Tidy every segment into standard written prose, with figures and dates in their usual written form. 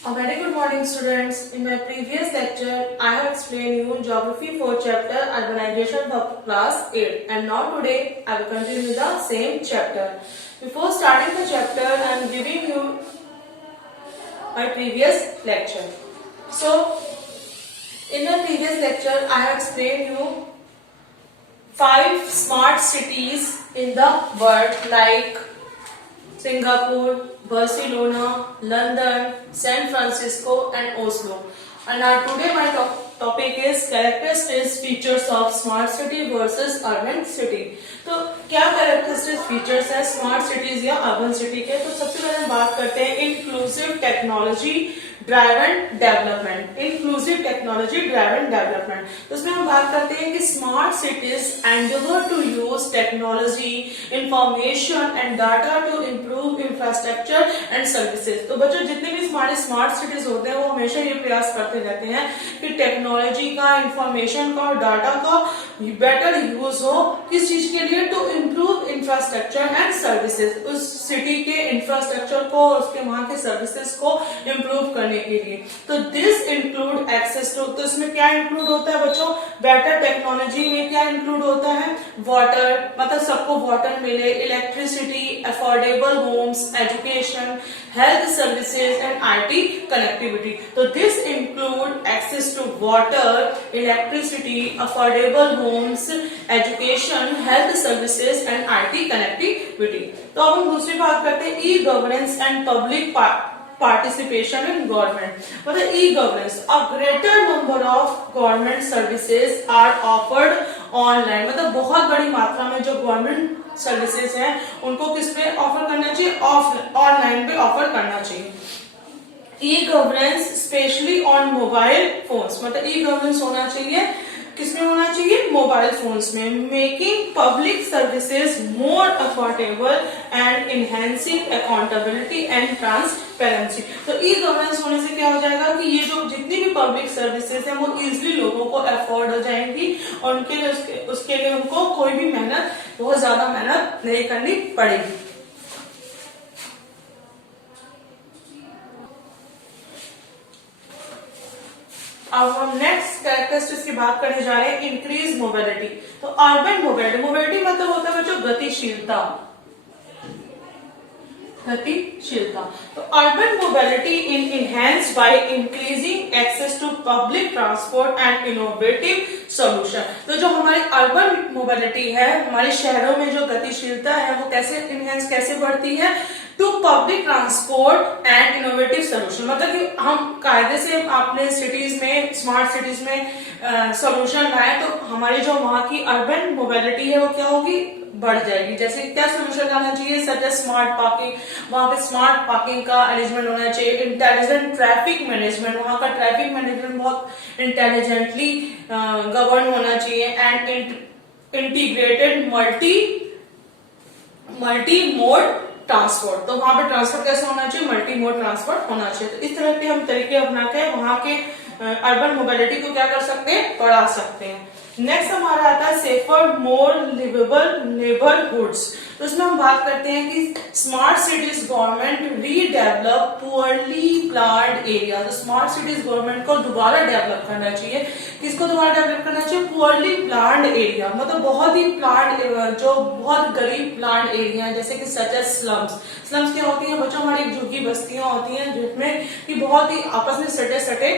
A very good morning, students. In my previous lecture, I have explained you Geography 4 chapter Urbanization of class 8, and now today I will continue with the same chapter. Before starting the chapter, I am giving you my previous lecture. So, in my previous lecture, I have explained you 5 smart cities in the world like Singapore, Barcelona, London, San Francisco and Oslo. And today my topic is characteristics features of smart city versus urban city. तो क्या characteristics features है smart cities या urban city के? तो सबसे पहले हम बात करते हैं inclusive technology driven development, inclusive technology driven development. तो इसमें हम बात करते हैं कि smart cities endeavour to use technology, information and data to improve infrastructure and services. तो बच्चों जितने भी स्मार्ट सिटीज होते हैं वो हमेशा ये प्रयास करते रहते हैं कि टेक्नोलॉजी का, इंफॉर्मेशन का और डाटा का बेटर यूज हो। किस चीज के लिए? To improve infrastructure and services, उस सिटी के इंफ्रास्ट्रक्चर को, उसके वहां के सर्विसेज को इम्प्रूव करने के लिए। तो दिस इंक्लूड एक्सेस टू, तो इसमें क्या इंक्लूड होता है बच्चों? बेटर टेक्नोलॉजी में क्या इंक्लूड होता है? वाटर, मतलब सबको वाटर मिले, electricity, affordable homes, education, health services and IT connectivity. तो this include access to water, electricity, affordable homes, education, health services and IT connectivity. तो अब हम दूसरी बात करते हैं e governance and public participation in government. मतलब e governance, a greater number of government services are offered online. मतलब बहुत बड़ी मात्रा में जो गवर्नमेंट सर्विसेज हैं उनको किस पे ऑफर करना चाहिए? ऑनलाइन पे ऑफर करना चाहिए। E governance specially on mobile phones, मतलब ई गवर्नेंस होना चाहिए किसमें होना चाहिए? मोबाइल फोन्स में। Making public services more affordable and enhancing accountability and transparency. तो ई गवर्नेंस होने से क्या हो जाएगा कि ये जो जितनी भी पब्लिक सर्विसेज हैं वो इजिली लोगों को अफोर्ड हो जाएंगी और उनके लिए उसके लिए उनको कोई भी मेहनत, बहुत ज्यादा मेहनत नहीं करनी पड़ेगी। अब हम नेक्स्ट कैरेक्टरिस्टिक्स की बात करने जा रहे हैं, इंक्रीज मोबिलिटी। तो अर्बन मोबिलिटी, मोबिलिटी मतलब होता है बच्चों गतिशीलता, गतिशीलता। तो urban mobility in enhanced by increasing access to public transport and innovative solution. तो जो हमारी अर्बन मोबिलिटी है, हमारे शहरों में जो गतिशीलता है वो कैसे इनहेंस, कैसे बढ़ती है? To public transport and innovative solution. मतलब कि हम कायदे से अपने सिटीज में, स्मार्ट सिटीज में सोल्यूशन लाए तो हमारी जो वहां की अर्बन मोबिलिटी है वो क्या होगी? बढ़ जाएगी। जैसे क्या सोल्यूशन लाना चाहिए? सच एज स्मार्ट पार्किंग, वहां पे स्मार्ट पार्किंग का अरेंजमेंट होना चाहिए। इंटेलिजेंट ट्रैफिक मैनेजमेंट, वहां का ट्रैफिक मैनेजमेंट बहुत इंटेलिजेंटली गवर्न होना चाहिए। And integrated multi mode transport, तो वहां पे ट्रांसपोर्ट कैसे होना चाहिए? मल्टी मोड ट्रांसपोर्ट होना चाहिए। तो इस तरह के हम तरीके अपना के वहां के अर्बन मोबिलिटी को क्या कर सकते हैं? बढ़ा सकते हैं। नेक्स्ट हमारा आता है सेफर मोर लिवेबल नेबरहुड्स। तो इसमें हम बात करते हैं कि smart cities government redevelop poorly planned area. तो स्मार्ट सिटीज गवर्नमेंट को दोबारा डेवलप करना चाहिए। किसको दोबारा डेवलप करना चाहिए? पुअरली प्लान्ड एरिया, मतलब बहुत ही प्लान्ड, जो बहुत गरीब प्लान्ड एरिया है, जैसे कि सच एज स्लम्स। स्लम्स क्या होती हैं बच्चों? हमारी झुग्गी बस्तियां होती हैं जिसमें कि बहुत ही आपस में सटे सटे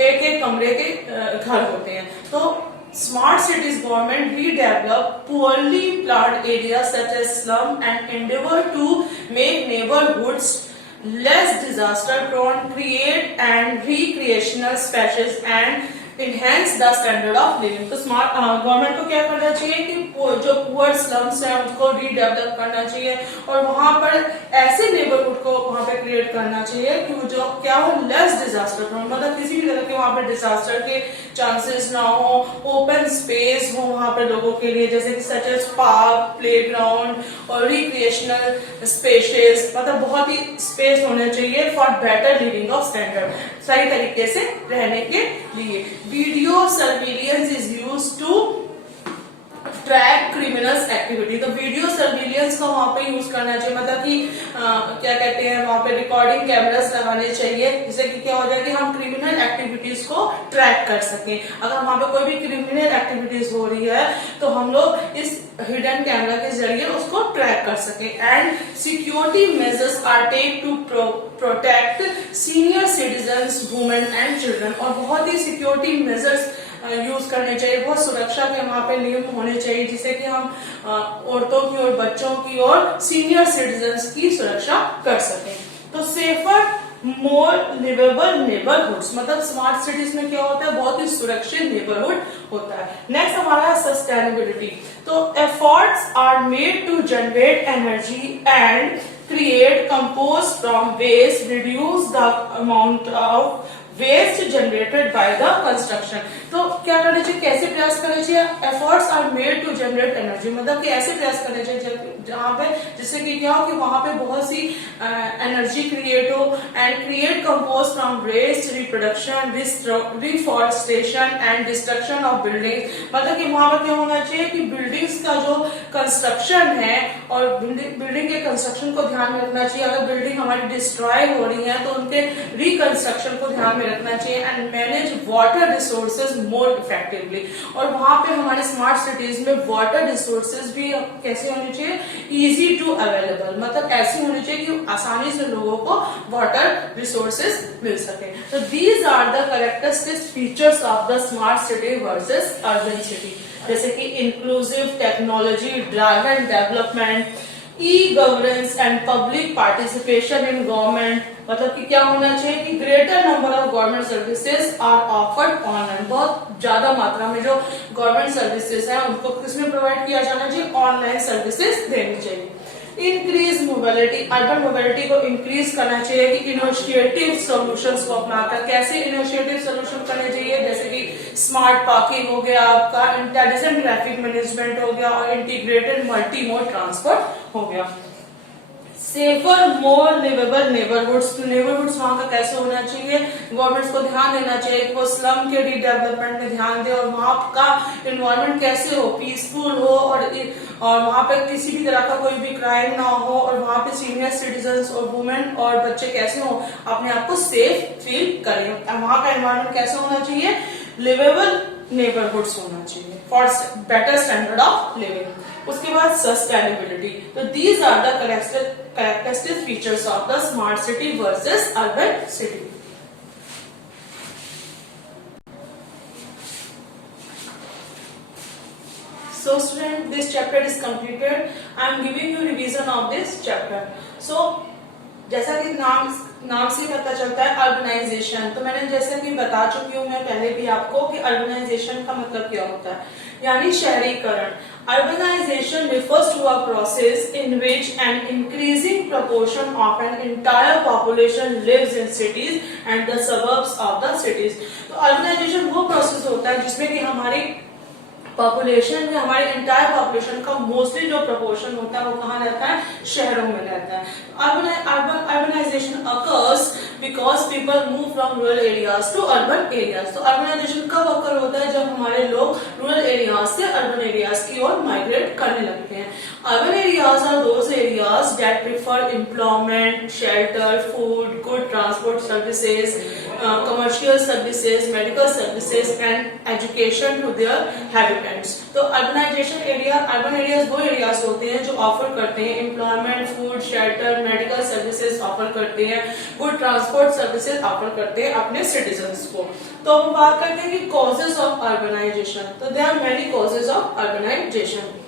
एक एक कमरे के घर होते हैं। तो smart cities government redevelop poorly planned area such as slum and endeavour to make neighbourhoods less disaster prone, create and recreational spaces and enhance the standard of living. तो स्मार्ट गवर्नमेंट को क्या करना चाहिए कि जो पुअर स्लम्स है उनको redevelop करना चाहिए और वहां पर ऐसे नेबरहुड को वहां पे क्रिएट करना चाहिए कि वो जो क्या हो, लेस डिजास्टर प्रोन, मतलब किसी भी तरह के वहां पे डिजास्टर के चांसेस ना हो, ओपन स्पेस हो वहां पे लोगों के लिए, जैसे कि सच एज पार्क, प्लेग्राउंड और रिक्रिएशनल स्पेसेस, मतलब बहुत ही स्पेस होने चाहिए for better living of standard, सही तरीके से रहने के लिए। Video surveillance is used to track criminals activity. तो वीडियो सर्विलियंस का वहां पे यूज करना चाहिए, मतलब कि क्या कहते हैं वहां पे रिकॉर्डिंग कैमरास लगाने चाहिए, जिससे कि क्या हो जाए कि हम क्रिमिनल एक्टिविटीज को ट्रैक कर सकें। अगर वहां पे कोई भी क्रिमिनल एक्टिविटीज हो रही है तो हम लोग इस हिडन कैमरा के जरिए उसको ट्रैक कर सकें। And security measures are take to protect senior citizens, women and children. और बहुत ही सिक्योरिटी मेजर्स यूज करने चाहिए, बहुत सुरक्षा के वहां पे नियम होने चाहिए, जिससे कि हम औरतों की और बच्चों की और सीनियर सिटीजन्स की सुरक्षा कर सकें। तो सेफर मोर लिवेबल नेबरहुड्स, मतलब स्मार्ट सिटीज में क्या होता है, बहुत ही सुरक्षित नेबरहुड होता है। नेक्स्ट हमारा सस्टेनेबिलिटी। तो efforts are made to generate energy and create compost from waste, reduce the amount of waste generated by the construction। तो क्या करना चाहिए, कैसे प्रयास करना चाहिए, efforts are made to generate energy, मतलब कि ऐसे प्रयास करने चाहिए जहाँ पे जिससे कि क्या हो कि वहां पे बहुत सी एनर्जी क्रिएट हो। And create compost from waste, reproduction, reforestation and destruction of building, मतलब कि वहां पर क्या होना चाहिए कि बिल्डिंग्स का जो कंस्ट्रक्शन है और बिल्डिंग के कंस्ट्रक्शन को ध्यान में रखना चाहिए। अगर बिल्डिंग हमारी डिस्ट्रॉय हो रही है तो उनके रिकंस्ट्रक्शन को ध्यान में रखना चाहिए। And manage water resources more effectively, और वहां पे हमारे स्मार्ट सिटीज में वाटर रिसोर्सेज भी कैसे होने चाहिए, इजी टू अवेलेबल, मतलब ऐसे होने चाहिए कि आसानी से लोगों को वाटर रिसोर्सेज मिल सके। तो these are the characteristic features of the smart city versus urban city, जैसे कि inclusive technology driven development, e governance and public participation in government, मतलब कि क्या होना चाहिए कि greater number of government services are offered online, बहुत ज्यादा मात्रा में जो गवर्नमेंट सर्विसेज है उनको किसमें प्रोवाइड किया जाना चाहिए, ऑनलाइन सर्विसेज देनी चाहिए। इंक्रीज मोबिलिटी, अर्बन मोबिलिटी को इंक्रीज करना चाहिए कि इनिशिएटिव सॉल्यूशंस को अपनाकर। कैसे इनिशिएटिव सॉल्यूशन करने चाहिए, जैसे कि स्मार्ट पार्किंग हो गया, आपका इंटेलिजेंट ट्रैफिक मैनेजमेंट हो गया और इंटीग्रेटेड मल्टी मोड ट्रांसपोर्ट हो गया। सेफर मोर लिवेबल नेबरहुड्स, तो नेबरहुड्स वहां का कैसे होना चाहिए, गवर्नमेंट को ध्यान देना चाहिए कि वो स्लम के रीडेवलपमेंट में ध्यान दे और वहां का एनवायरनमेंट कैसे हो, पीसफुल हो और वहां पे किसी भी तरह का कोई भी क्राइम ना हो और वहां पे सीनियर सिटीजन्स और वुमेन और बच्चे कैसे हो अपने आप को सेफ फील करें। वहां का एनवायरनमेंट कैसे होना चाहिए, लिवेबल नेबरहुड्स होना चाहिए for better standard of living. उसके बाद सस्टेनेबिलिटी, तो these are the characteristic features of the smart city versus urban city. So student, this chapter is completed. I am giving you revision of this chapter. So जैसा कि नाम से पता चलता है अर्बनाइजेशन, तो मैंने जैसा कि बता चुकी हूँ मैं पहले भी आपको कि अर्बनाइजेशन का मतलब क्या होता है, यानी शहरीकरण। Urbanization refers to a process in which an increasing proportion of an entire population lives in cities and the suburbs of the cities। तो urbanization वो प्रोसेस होता है जिसमें कि हमारी पॉपुलेशन में, हमारे एंटायर पॉपुलेशन का मोस्टली जो प्रोपोर्शन होता है वो कहाँ रहता है, शहरों में रहता है। Urbanisation occurs because people move from rural areas to urban areas. तो अर्बनाइजेशन कब अकर होता है, जब हमारे लोग रूरल एरियाज से अर्बन एरियाज की ओर माइग्रेट करने लगते हैं। Urban areas are those areas that prefer employment, shelter, food, good transport services, commercial services, medical services and education to their inhabitants। तो अर्बनाइजेशन एरिया, अर्बन एरियाज वो areas होते हैं जो ऑफर करते हैं employment, food, shelter, medical services offer करते हैं, good transport services offer करते हैं अपने सिटीजन्स को। तो हम बात करते हैं कि कॉजेज ऑफ अर्बनाइजेशन। तो there are many causes of urbanisation.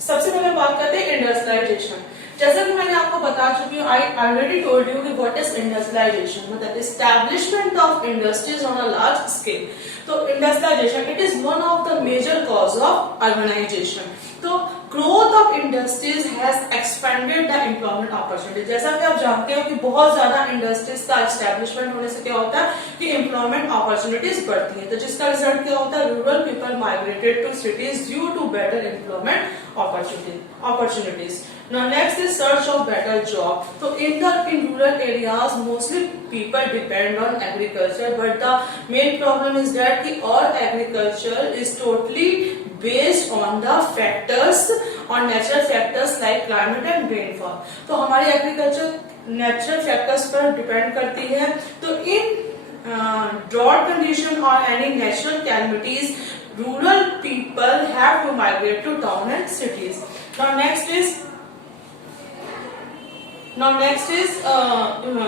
सबसे पहले बात करते हैं इंडस्ट्रियलाइजेशन। जैसा कि मैंने आपको बता चुकी हूँ, आई ऑलरेडी टोल्ड यू कि व्हाट इज इंडस्ट्रियलाइजेशन, मतलब establishment of industries on a large scale. तो industrialisation it is one of the major cause of urbanisation. तो growth of industries has expanded the employment opportunity. जैसा कि आप जानते हो कि बहुत ज्यादा इंडस्ट्रीज का एस्टैब्लिशमेंट होने से क्या होता है कि एम्प्लॉयमेंट अपॉर्चुनिटीज बढ़ती है। तो जिसका रिजल्ट क्या होता है, rural people migrated to cities due to better employment opportunities। Now next is search of better job. So in rural areas mostly people depend on agriculture, but the main problem is that the all agriculture is totally based on the factors, on natural factors like climate and rainfall. तो हमारी agriculture natural factors पर depend करती है. तो in drought condition or any natural calamities, rural people have to migrate to town and cities. Now next is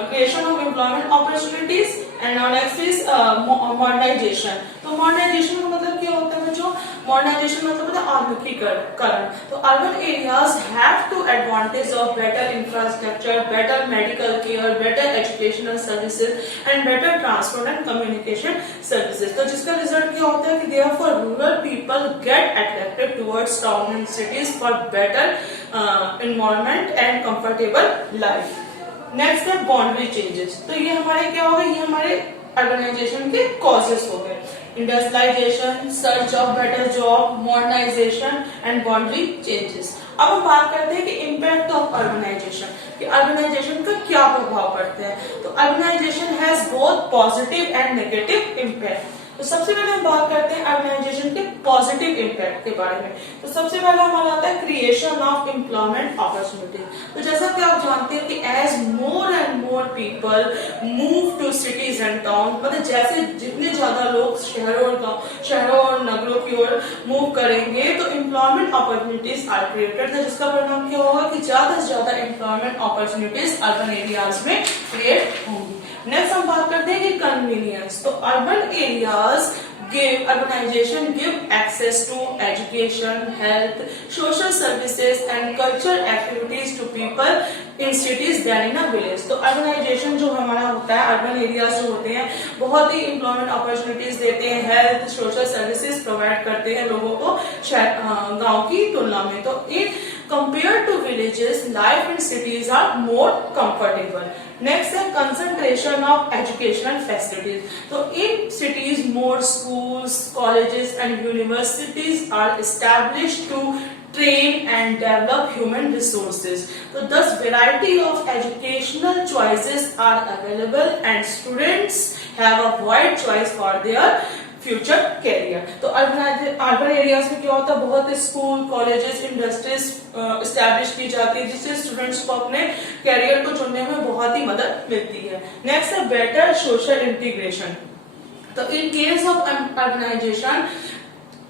creation of employment opportunities, and now next is modernization. तो modernization का मतलब क्या होता है बच्चों? Modernization मतलब होता है आधुनिकीकरण. तो urban areas have to advantage of better infrastructure, better medical care, better educational services and better transport and communication services. तो जिसका रिजल्ट क्या होता है कि therefore rural people get attracted towards town and cities for better environment and comfortable life. Next है boundary changes. तो ये हमारे क्या हो गए? ये हमारे अर्बनाइजेशन के कॉजेस हो गए. Industrialisation, search of better job, modernisation and boundary changes. अब हम बात करते हैं कि इम्पैक्ट ऑफ अर्बनाइजेशन, कि अर्बनाइजेशन का क्या प्रभाव पड़ता है. तो urbanisation has both positive and negative impact. तो सबसे पहले हम बात करते हैं अर्बनाइजेशन के पॉजिटिव इम्पैक्ट के बारे में. तो सबसे पहले हमारा आता है क्रिएशन ऑफ एम्प्लॉयमेंट अपॉर्चुनिटी. तो जैसा कि आप जानते हैं कि as more and more people move to cities and town, मतलब जैसे जितने ज्यादा लोग शहरों और नगरों की ओर मूव करेंगे तो एम्प्लॉयमेंट अपॉर्चुनिटीज आर क्रिएटेड. जिसका परिणाम क्या होगा कि ज्यादा से ज्यादा एम्प्लॉयमेंट अपॉर्चुनिटीज अर्बन एरियाज में क्रिएट होंगी. नेक्स्ट हम बात करते हैं कि कन्वीनियंस. तो अर्बन areas urbanization give access to education, health, social services and cultural activities to people in cities than in a village. तो urbanization जो हमारा होता है, अर्बन एरियाज जो होते हैं बहुत ही एम्प्लॉयमेंट अपॉर्चुनिटीज देते हैं, हेल्थ, सोशल सर्विसेज प्रोवाइड करते हैं लोगों को गांव की तुलना में. तो इन compared to villages, life in cities are more comfortable. Next है concentration of educational facilities. So in cities, more schools, colleges and universities are established to train and develop human resources. So thus variety of educational choices are available and students have a wide choice for their future career. तो अर्बन एरियाज में क्या होता है, बहुत school, colleges, industries establish की जाती है जिससे स्टूडेंट्स को अपने कैरियर को चुनने में बहुत ही मदद मिलती है. नेक्स्ट है बेटर सोशल इंटीग्रेशन. तो in case of urbanisation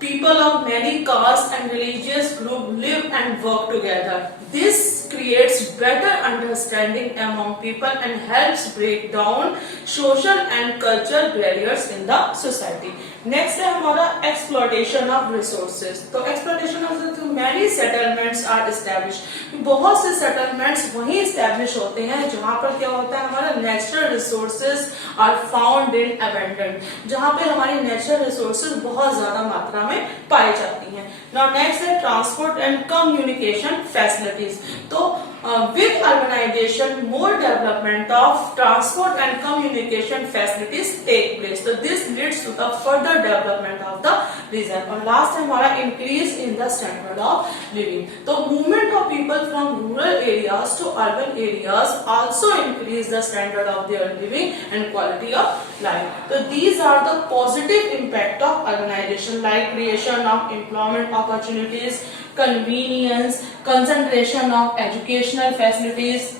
people of many castes and religious group live and work together. This creates better understanding among people and helps break down social and cultural barriers in the society. Next है हमारा exploitation of resources. तो exploitation of resources, many settlements are established. बहुत से settlements वहीं establish होते हैं जहाँ पर क्या होता है, हमारा natural resources are found in abundance, जहाँ पे हमारी natural resources बहुत ज्यादा मात्रा में पाई जाती हैं. Now next है transport and communication facilities. तो with urbanization more development of transport and communication facilities take place. So this leads to the further development of the region. और last है हमारा increase in the standard of living. तो movement of people from rural areas to urban areas also increase the standard of their living and quality of life. So these are the positive impact of urbanization, like creation of employment opportunities, convenience, concentration of educational facilities,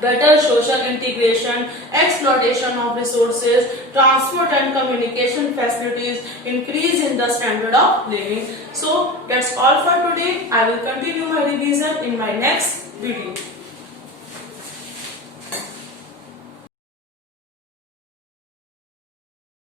better social integration, exploitation of resources, transport and communication facilities, increase in the standard of living. So that's all for today. I will continue my revision in my next video.